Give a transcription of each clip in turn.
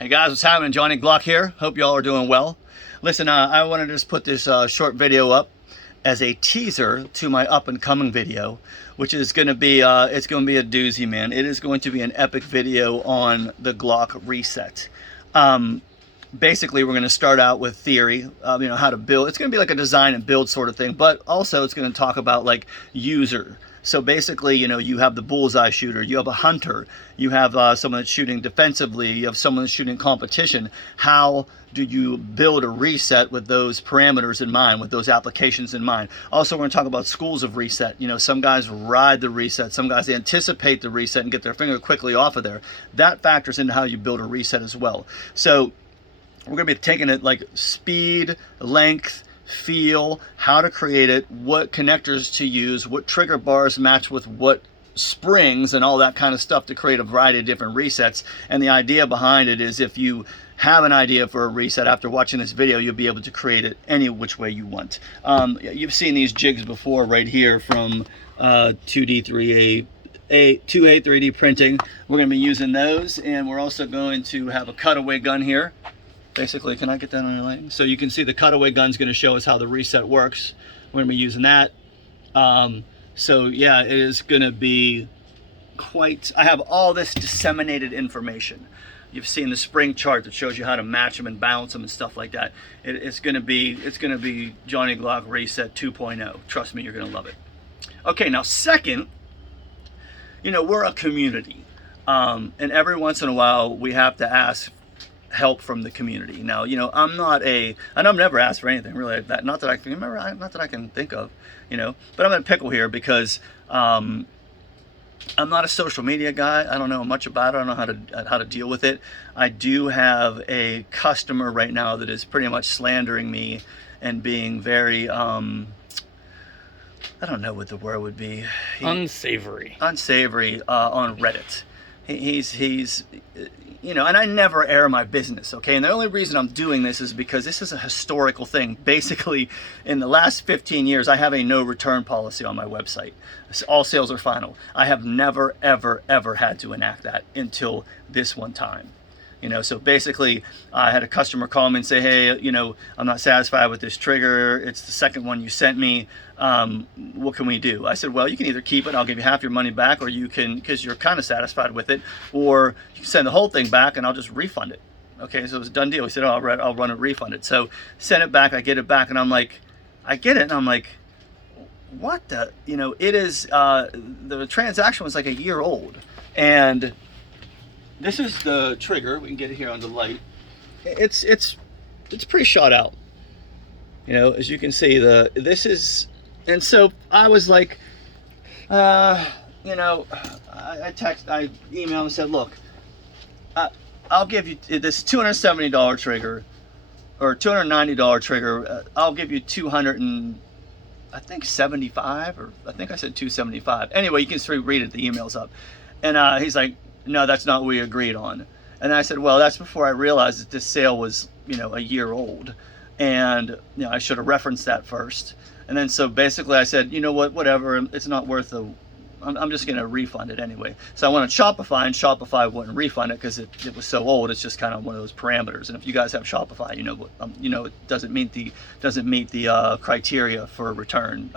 Hey guys, what's happening? Johnny Glock here. Hope y'all are doing well. Listen, I want to just put this short video up as a teaser to my up and coming video, which is going to be it's going to be a doozy, man. It is going to be an epic video on the Glock reset. Basically, we're going to start out with theory, how to build. It's going to be like a design and build sort of thing, but also it's going to talk about like user. So basically, you have the bullseye shooter, you have a hunter, you have someone that's shooting defensively, you have someone that's shooting competition. How do you build a reset with those parameters in mind, with those applications in mind? Also, we're going to talk about schools of reset. Some guys ride the reset, some guys anticipate the reset and get their finger quickly off of there. That factors into how you build a reset as well. So we're going to be taking it like speed, length, feel, how to create it, what connectors to use, what trigger bars match with what springs and all that kind of stuff to create a variety of different resets. And the idea behind it is if you have an idea for a reset after watching this video, you'll be able to create it any which way you want. You've seen these jigs before right here from 2D 3D printing. We're going to be using those, and we're also going to have a cutaway gun here. Basically, can I get that on your lighting? So you can see the cutaway gun's going to show us how the reset works. We're going to be using that. So yeah, it is going to be quite, I have all this disseminated information. You've seen the spring chart that shows you how to match them and balance them and stuff like that. It's going to be Johnny Glock Reset 2.0. Trust me, you're going to love it. Okay, now second, we're a community. And every once in a while we have to ask help from the community. Now, I'm never asked for anything really, not that I can remember, not that I can think of, but I'm in a pickle here because I'm not a social media guy. I don't know much about it. I don't know how to deal with it. I do have a customer right now that is pretty much slandering me and being very I don't know what the word would be. Unsavory on Reddit. He's and I never air my business, okay? And the only reason I'm doing this is because this is a historical thing. Basically, in the last 15 years, I have a no return policy on my website. All sales are final. I have never, ever, ever had to enact that until this one time. So basically, I had a customer call me and say, hey, I'm not satisfied with this trigger. It's the second one you sent me. What can we do? I said, well, you can either keep it, I'll give you half your money back, or you can, because you're kind of satisfied with it, or you can send the whole thing back and I'll just refund it. Okay, so it was a done deal. He said, oh, I'll run it, refund it. So send it back, I get it back, and I'm like, I get it, and I'm like, what the, it is, the transaction was like a year old, and this is the trigger. We can get it here on the light. It's pretty shot out. As you can see, this is, and so I was like, I emailed and said, look, I'll give you this $270 trigger, or $290 trigger. I'll give you 275, or I think I said 275. Anyway, you can read it. The email's up, and he's like, no, that's not what we agreed on. And I said, well, that's before I realized that this sale was, a year old. And, I should have referenced that first. And then so basically I said, you know what, whatever, it's not worth I'm just going to refund it anyway. So I went on Shopify, and Shopify wouldn't refund it because it was so old. It's just kind of one of those parameters. And if you guys have Shopify, it doesn't meet the criteria for return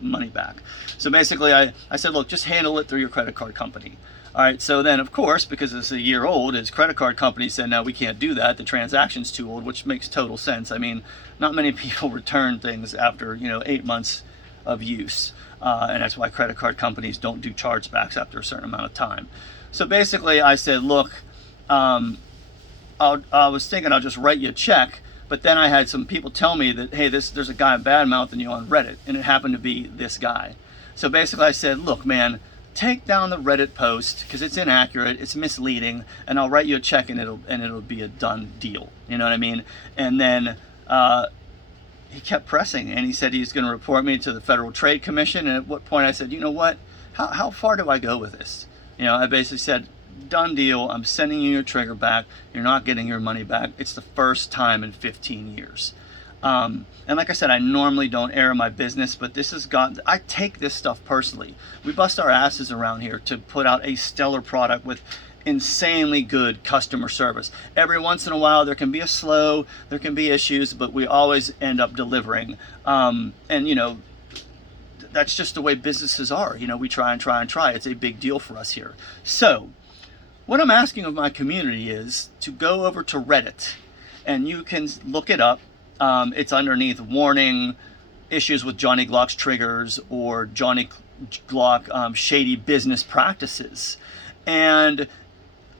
money back. So basically I said, look, just handle it through your credit card company. All right, so then, of course, because it's a year old, his credit card company said, no, we can't do that. The transaction's too old, which makes total sense. I mean, not many people return things after, 8 months of use. And that's why credit card companies don't do chargebacks after a certain amount of time. So basically, I said, look, I was thinking I'll just write you a check. But then I had some people tell me that, hey, there's a guy bad-mouthing you on Reddit. And it happened to be this guy. So basically, I said, look, man, take down the Reddit post because it's inaccurate, it's misleading, and I'll write you a check and it'll be a done deal. You know what I mean? And then he kept pressing, and he said he's going to report me to the Federal Trade Commission. And at what point I said, you know what? How far do I go with this? I basically said, done deal. I'm sending you your trigger back. You're not getting your money back. It's the first time in 15 years. And like I said, I normally don't air my business, but I take this stuff personally. We bust our asses around here to put out a stellar product with insanely good customer service. Every once in a while there can be there can be issues, but we always end up delivering. And you know, that's just the way businesses are. You know, we try and try and try. It's a big deal for us here. So what I'm asking of my community is to go over to Reddit, and you can look it up. It's underneath warning, issues with Johnny Glock's triggers, or Johnny Glock shady business practices. And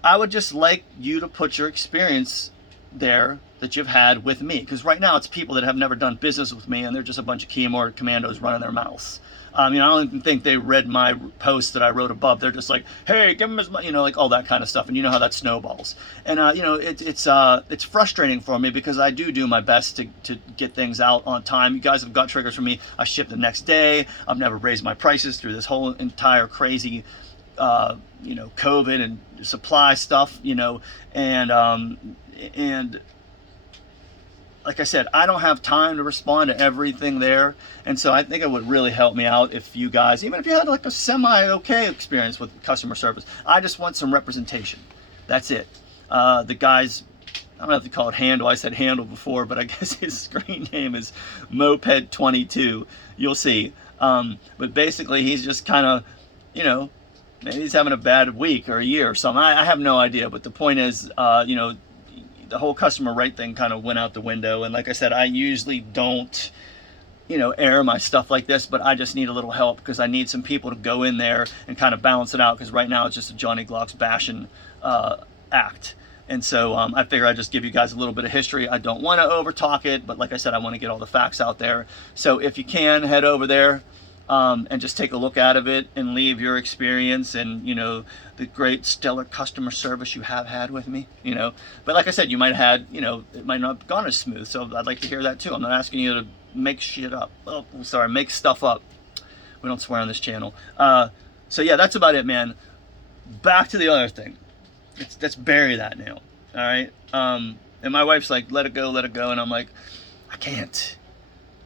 I would just like you to put your experience there that you've had with me, because right now it's people that have never done business with me, and they're just a bunch of keyboard commandos running their mouths. You know, I don't even think they read my post that I wrote above. They're just like, hey, give him his money, you know, like all that kind of stuff. And you know how that snowballs. And you know, it's frustrating for me, because I do my best to get things out on time. You guys have got triggers from me. I ship the next day. I've never raised my prices through this whole entire crazy you know, COVID and supply stuff, you know, and like I said, I don't have time to respond to everything there. And so I think it would really help me out if you guys, even if you had like a semi-okay experience with customer service, I just want some representation. That's it. The guy's, I don't know if they call it handle. I said handle before, but I guess his screen name is Moped22. You'll see. But basically, he's just kind of, you know, maybe he's having a bad week or a year or something. I have no idea. But the point is, you know, the whole customer rate thing kind of went out the window. And like I said, I usually don't, you know, air my stuff like this, but I just need a little help, because I need some people to go in there and kind of balance it out, because right now it's just a Johnny Glock's bashing act. And so I figure I'd just give you guys a little bit of history. I don't want to over talk it, but like I said, I want to get all the facts out there. So if you can, head over there and just take a look at it and leave your experience and, you know, the great stellar customer service you have had with me, you know. But like I said, you might have had, you know, it might not have gone as smooth. So I'd like to hear that too. I'm not asking you to make shit up. Oh, sorry, make stuff up. We don't swear on this channel. So yeah, that's about it, man. Back to the other thing. Let's bury that now. All right. And my wife's like, let it go. And I'm like, I can't.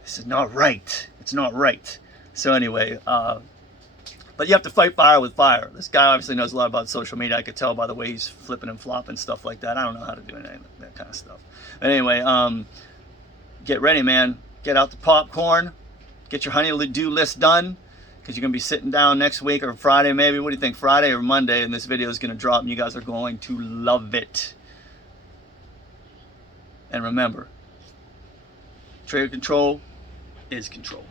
This is not right. It's not right. So anyway, but you have to fight fire with fire. This guy obviously knows a lot about social media. I could tell by the way he's flipping and flopping stuff like that. I don't know how to do any of that kind of stuff. But anyway, get ready, man. Get out the popcorn. Get your honey-do list done, because you're going to be sitting down next week or Friday maybe. What do you think, Friday or Monday? And this video is going to drop, and you guys are going to love it. And remember, trigger control is control.